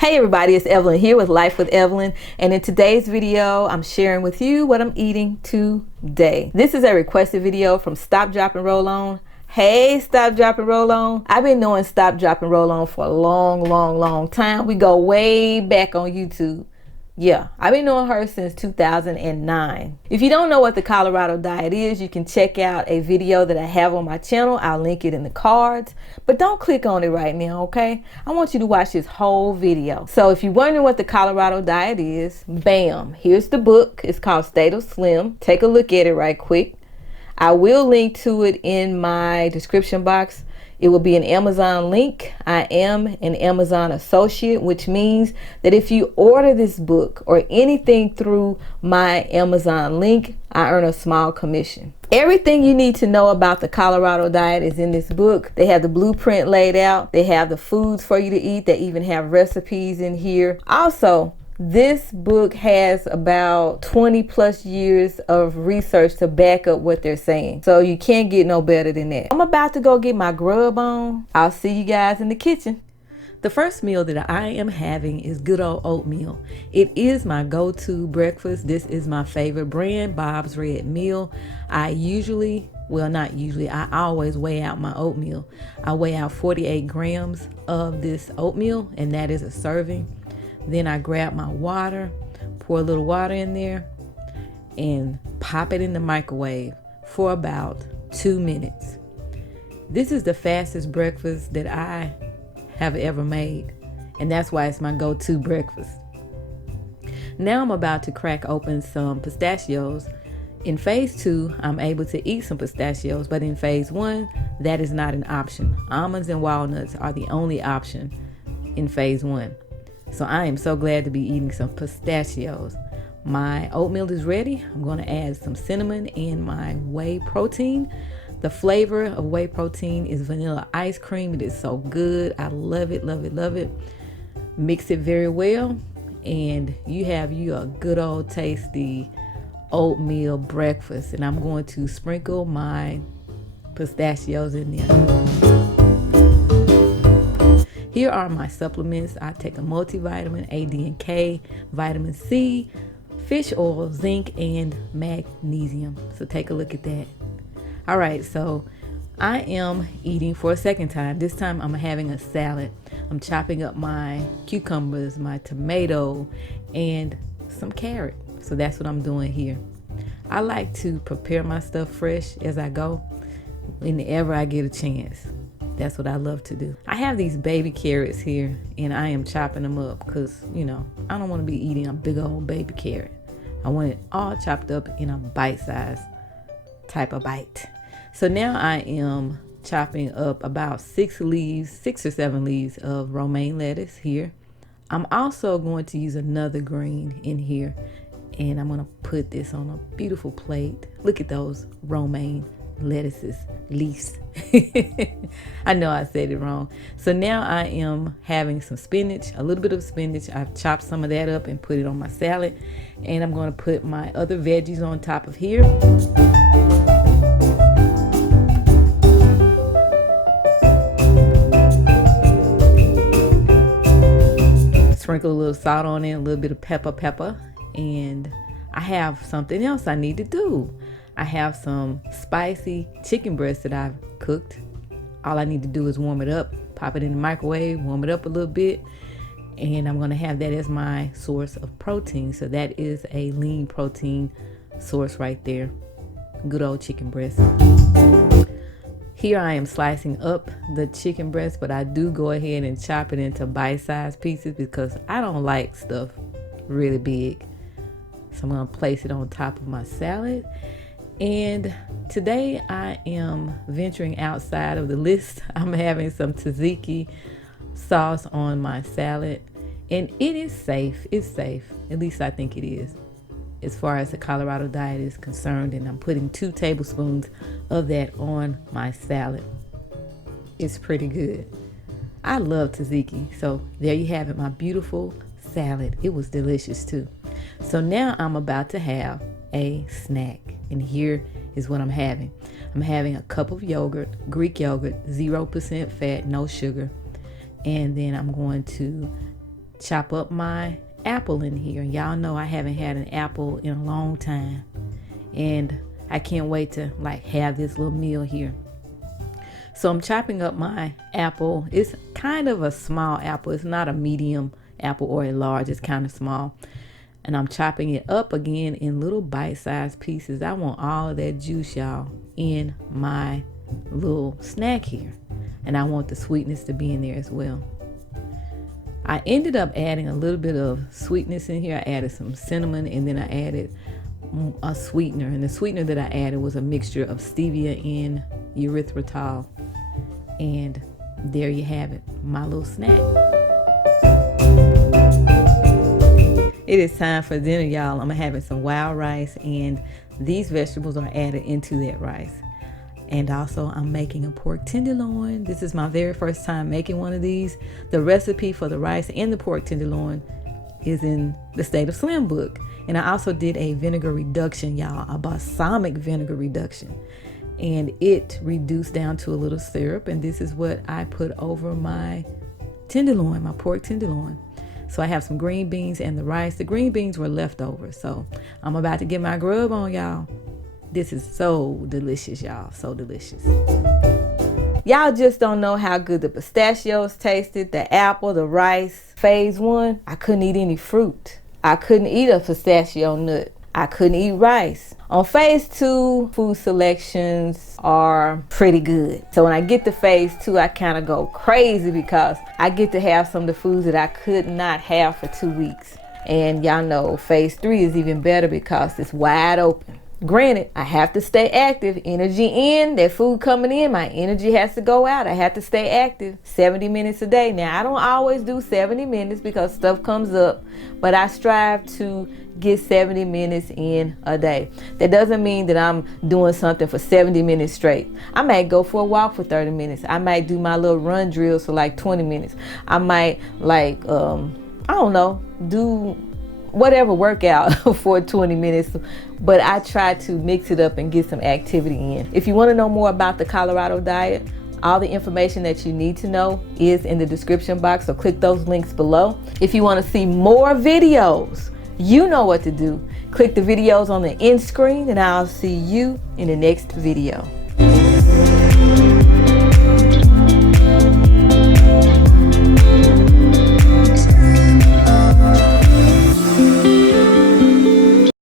Hey everybody, it's Evelyn here with Life with Evelyn, and in today's video I'm sharing with you what I'm eating today. This is a requested video from Stop, Drop, and Roll On. Hey, Stop, Drop, and Roll On. I've been knowing Stop, Drop, and Roll On for a long time. We go way back on YouTube. Yeah, I've been knowing her since 2009. If you don't know what the Colorado diet is, you can check out a video that I have on my channel. I'll link it in the cards, but don't click on it right now, okay? I want you to watch this whole video. So if you're wondering what the Colorado diet is, bam, here's the book. It's called State of Slim. Take a look at it right quick. I will link to it in my description box. It will be an Amazon link. I am an Amazon associate, which means that if you order this book or anything through my Amazon link, I earn a small commission. Everything you need to know about the Colorado diet is in this book. They have the blueprint laid out. They have the foods for you to eat. They even have recipes in here. Also, this book has about 20+ years of research to back up what they're saying. So you can't get no better than that. I'm about to go get my grub on. I'll see you guys in the kitchen. The first meal that I am having is good old oatmeal. It is my go-to breakfast. This is my favorite brand, Bob's Red Meal. I always weigh out my oatmeal. I weigh out 48 grams of this oatmeal, and that is a serving. Then I grab my water, pour a little water in there, and pop it in the microwave for about 2 minutes. This is the fastest breakfast that I have ever made, and that's why it's my go-to breakfast. Now I'm about to crack open some pistachios. In phase 2, I'm able to eat some pistachios, but in phase 1, that is not an option. Almonds and walnuts are the only option in phase 1. So I am so glad to be eating some pistachios. My oatmeal is ready. I'm going to add some cinnamon and my whey protein. The flavor of whey protein is vanilla ice cream. It is so good. I love it, love it, love it. Mix it very well, and you have you a good old tasty oatmeal breakfast. And I'm going to sprinkle my pistachios in there. Here are my supplements. I take a multivitamin, A, D, and K, vitamin C, fish oil, zinc, and magnesium. So take a look at that. All right, so I am eating for a second time. This time I'm having a salad. I'm chopping up my cucumbers, my tomato, and some carrot. So that's what I'm doing here. I like to prepare my stuff fresh as I go whenever I get a chance. That's what I love to do. I have these baby carrots here, and I am chopping them up because, you know, I don't want to be eating a big old baby carrot. I want it all chopped up in a bite-sized type of bite. So now I am chopping up about 6 or 7 leaves of romaine lettuce here. I'm also going to use another green in here, and I'm going to put this on a beautiful plate. Look at those romaine lettuces, leaves. I know I said it wrong. So now I am having some spinach, a little bit of spinach. I've chopped some of that up and put it on my salad, and I'm going to put my other veggies on top of here. Sprinkle a little salt on it, a little bit of pepper, and I have something else I need to do. I have some spicy chicken breast that I've cooked. All I need to do is warm it up, pop it in the microwave, warm it up a little bit, and I'm going to have that as my source of protein. So that is a lean protein source right there. Good old chicken breast. Here I am slicing up the chicken breast, but I do go ahead and chop it into bite-sized pieces because I don't like stuff really big. So I'm going to place it on top of my salad. And today I am venturing outside of the list. I'm having some tzatziki sauce on my salad, and it is safe. It's safe. At least I think it is, as far as the Colorado diet is concerned. And I'm putting 2 tablespoons of that on my salad. It's pretty good. I love tzatziki. So there you have it, my beautiful salad. It was delicious too. So now I'm about to have a snack. And here is what I'm having. I'm having a cup of yogurt, Greek yogurt, 0% fat, no sugar. And then I'm going to chop up my apple in here. Y'all know I haven't had an apple in a long time, and I can't wait to like have this little meal here. So I'm chopping up my apple. It's kind of a small apple. It's not a medium apple or a large. It's kind of small. And I'm chopping it up again in little bite-sized pieces. I want all of that juice, y'all, in my little snack here. And I want the sweetness to be in there as well. I ended up adding a little bit of sweetness in here. I added some cinnamon, and then I added a sweetener. And the sweetener that I added was a mixture of stevia and erythritol. And there you have it, my little snack. It is time for dinner, y'all. I'm having some wild rice, and these vegetables are added into that rice. And also I'm making a pork tenderloin. This is my very first time making one of these. The recipe for the rice and the pork tenderloin is in the State of Slim book. And I also did a vinegar reduction, y'all, a balsamic vinegar reduction. And it reduced down to a little syrup. And this is what I put over my tenderloin, my pork tenderloin. So I have some green beans and the rice. The green beans were left over. So I'm about to get my grub on, y'all. This is so delicious, y'all. So delicious. Y'all just don't know how good the pistachios tasted, the apple, the rice. Phase 1, I couldn't eat any fruit. I couldn't eat a pistachio nut. I couldn't eat rice. On phase 2, food selections are pretty good. So when I get to phase 2, I kind of go crazy because I get to have some of the foods that I could not have for 2 weeks. And y'all know phase 3 is even better because it's wide open. Granted, I have to stay active. Energy in, that food coming in, my energy has to go out. I have to stay active 70 minutes a day. Now, I don't always do 70 minutes because stuff comes up, but I strive to get 70 minutes in a day. That doesn't mean that I'm doing something for 70 minutes straight. I might go for a walk for 30 minutes. I might do my little run drills for like 20 minutes. I might like, I don't know, do whatever workout for 20 minutes, but I try to mix it up and get some activity in. If you want to know more about the Colorado diet, all the information that you need to know is in the description box, so click those links below. If you want to see more videos, you know what to do. Click the videos on the end screen, and I'll see you in the next video.